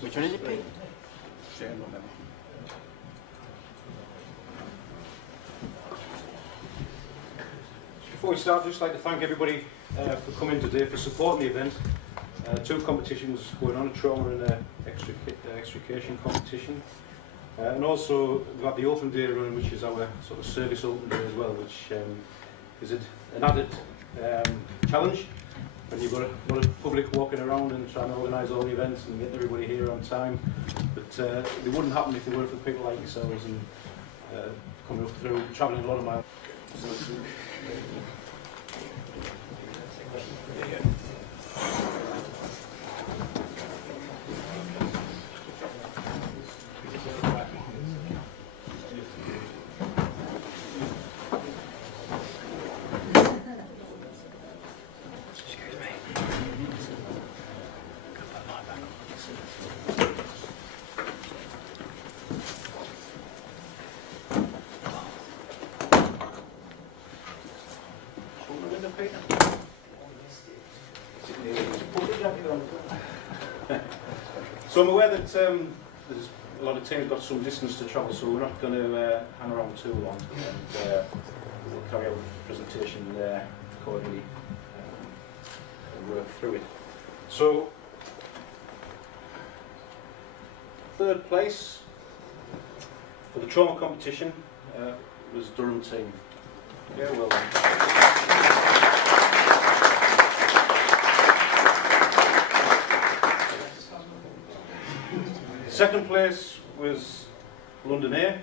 Which one is it, Pete? Before we start, I'd just like to thank everybody for coming today, for supporting the event. Two competitions going on, a trauma and an extrication competition. And also we've got the open day run, which is our sort of service open day as well, which is an added challenge when you've got a lot of public walking around and trying to organise all the events and get everybody here on time. But they wouldn't happen if they weren't for people like yourselves and coming up through, travelling a lot of miles. So I'm aware that there's a lot of teams got some distance to travel, so we're not going to hang around too long, and we'll carry out the presentation there accordingly and work through it. So, third place for the trauma competition was Durham team. Yeah, well done. Second place was London Air.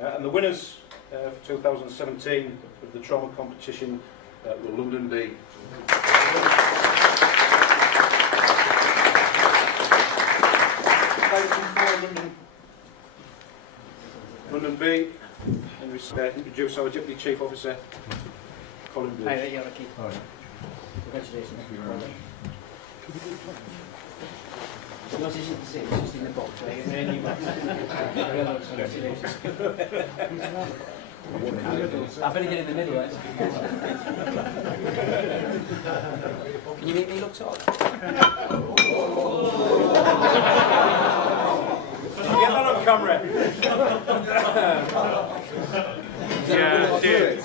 And the winners for 2017 of the trauma competition were London B. London B, and we introduce our Deputy Chief Officer, Colin Blues. Hi, you're lucky. Congratulations. Yours isn't the same, it's just in the box, right? I better get in the middle, right? Can you make me look tall? Get that on camera. Yeah, Dave.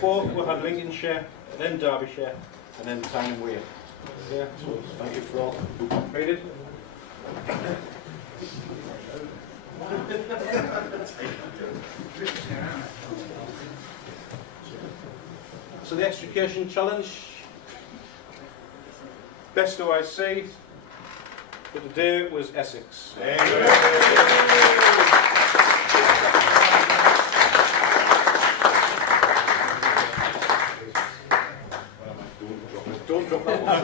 Fourth we had Lincolnshire, then Derbyshire, and then Tyne and Wear. Yeah, so thank you for all who competed. So the extrication challenge, best OIC for today was Essex. Don't drop that one.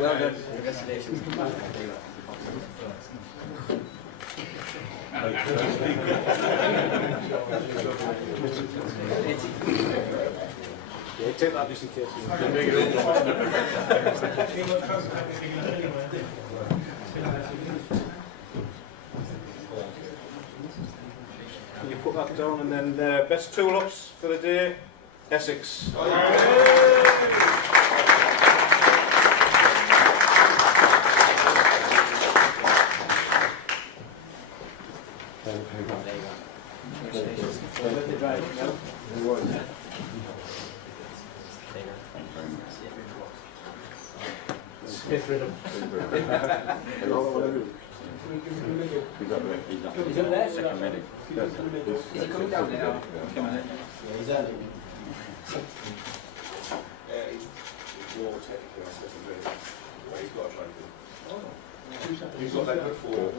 Well done. Congratulations. Yeah, take that just in case. You put that down, and then best tool-ups for the day, Essex. Is he there? Is he coming down there? Come on in. Yeah, he's early. He's got that before.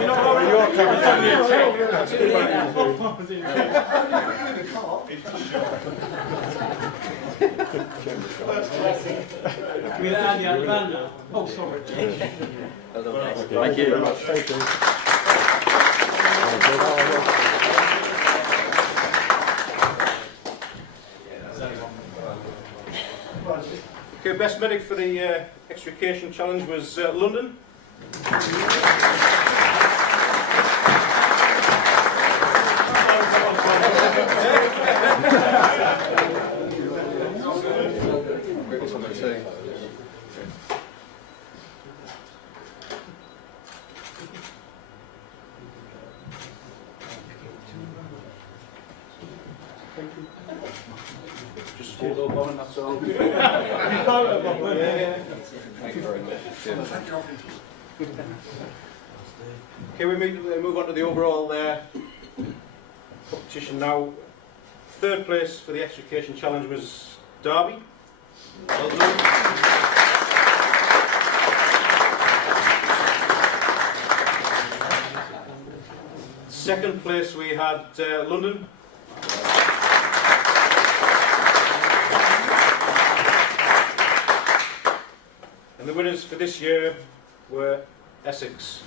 You know what? You're coming. We're at the van now. Oh, sorry. Thank you very much. Thank you. Okay, best medic for the extrication challenge was London. Just photo bombing, that's all. Thank you very much. Okay, we move on to the overall competition now. Third place for the extrication challenge was Derby. Well done. Second place we had London. And the winners for this year were Essex.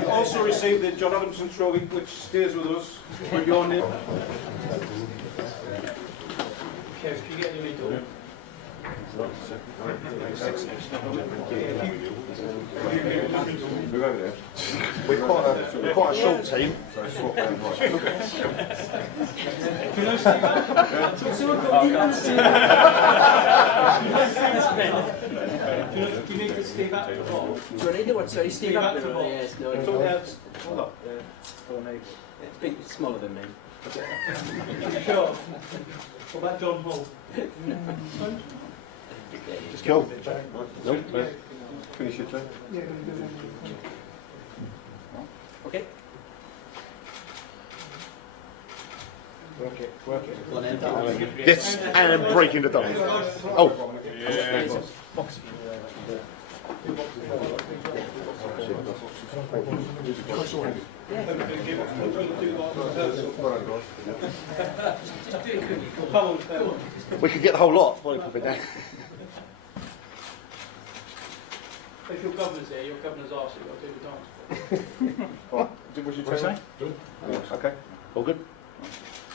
You also received the John Adamson Trophy, which stays with us with your name. Kev, can you get in the middle? We're quite a short team. Can I see that? Do you need to Steve out to the ball? So I need to what? Sorry, Steve Up to Attenborough. the ball. Yes, no, Hold up. it's big, it's smaller than me. Sure. What about John Hall? Just go. No, finish your turn. Okay. Work it, work it. Yes, and breaking the double. Oh. We could get the whole lot. Well, put it down. If your governor's here, your governor's asked you, I'll do the dance. What was your turn? Okay. All good?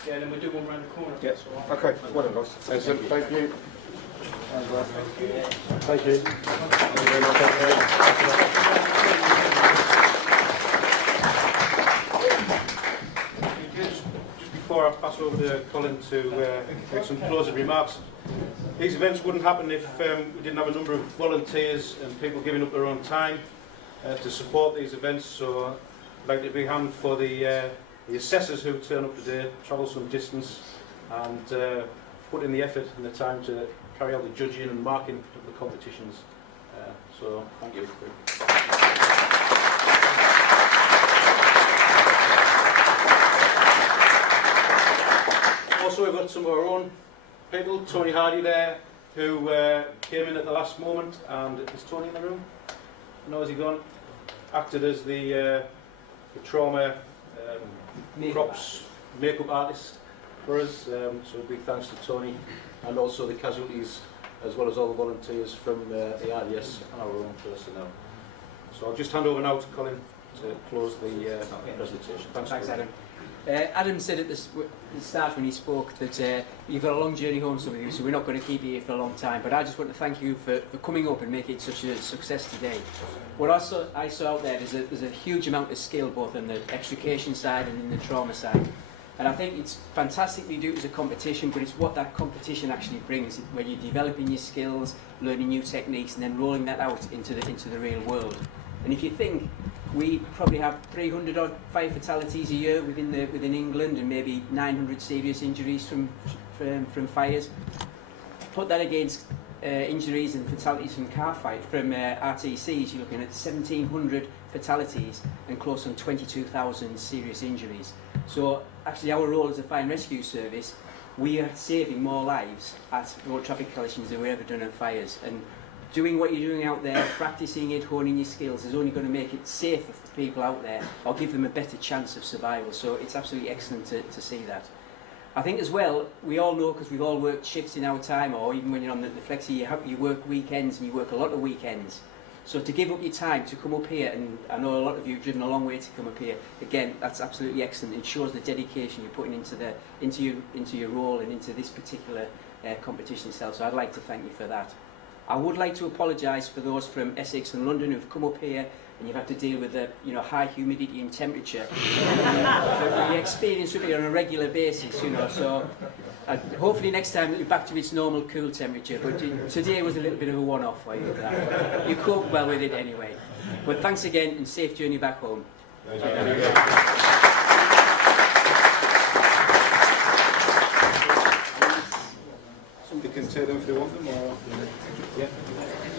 Yeah, then we'll do one round the corner. if Yeah. that's all right. Okay. Well done, guys. Excellent. Thank you. Thank you. Just before I pass over to Colin to make some closing remarks, these events wouldn't happen if we didn't have a number of volunteers and people giving up their own time to support these events. So I'd like to big hand for the assessors who turn up today, travel some distance, and put in the effort and the time to carry out the judging and marking of the competitions. So thank you. Also, we've got some of our own people. Tony Hardy there, who came in at the last moment. And is Tony in the room? No, has he gone? Acted as the trauma props makeup artist for us. So big thanks to Tony, and also the casualties, as well as all the volunteers from the RDS and our own personnel. So I'll just hand over now to Colin to close the presentation. Thanks, Adam. Adam said at the start when he spoke that you've got a long journey home, some of you, so we're not going to keep you here for a long time. But I just want to thank you for coming up and making it such a success today. What I saw out there is there's a huge amount of skill both on the extrication side and in the trauma side. And I think it's fantastic you do it as a competition, but it's what that competition actually brings, where you're developing your skills, learning new techniques, and then rolling that out into the real world. And if you think, we probably have 300 odd fire fatalities a year within England, and maybe 900 serious injuries from fires. Put that against injuries and fatalities from RTCs, you're looking at 1,700 fatalities and close on 22,000 serious injuries. So actually our role as a fire and rescue service, we are saving more lives at road traffic collisions than we've ever done on fires. And doing what you're doing out there, practicing it, honing your skills is only going to make it safer for people out there or give them a better chance of survival. So it's absolutely excellent to see that. I think as well, we all know, because we've all worked shifts in our time, or even when you're on the flexi, you work weekends, and you work a lot of weekends. So to give up your time to come up here, and I know a lot of you have driven a long way to come up here, again, that's absolutely excellent. It shows the dedication you're putting into your role and into this particular competition itself. So I'd like to thank you for that. I would like to apologise for those from Essex and London who've come up here and you've had to deal with the high humidity and temperature that we experience really on a regular basis, so hopefully next time it'll be back to its normal cool temperature, but today was a little bit of a one-off for you. You coped well with it anyway. But thanks again and safe journey back home. Somebody can take them if they want them, or... Yeah.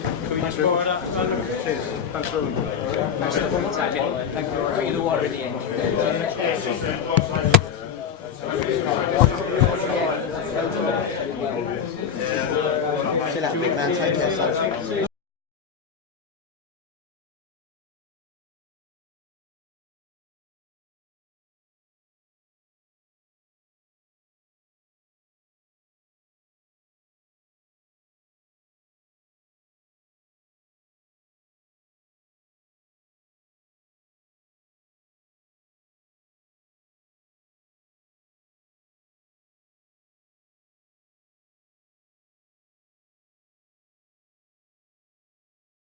Thanks for that. Cheers. Thanks very much. Thank you. Bring you the water at the end. Chill out, big man. Take care, son.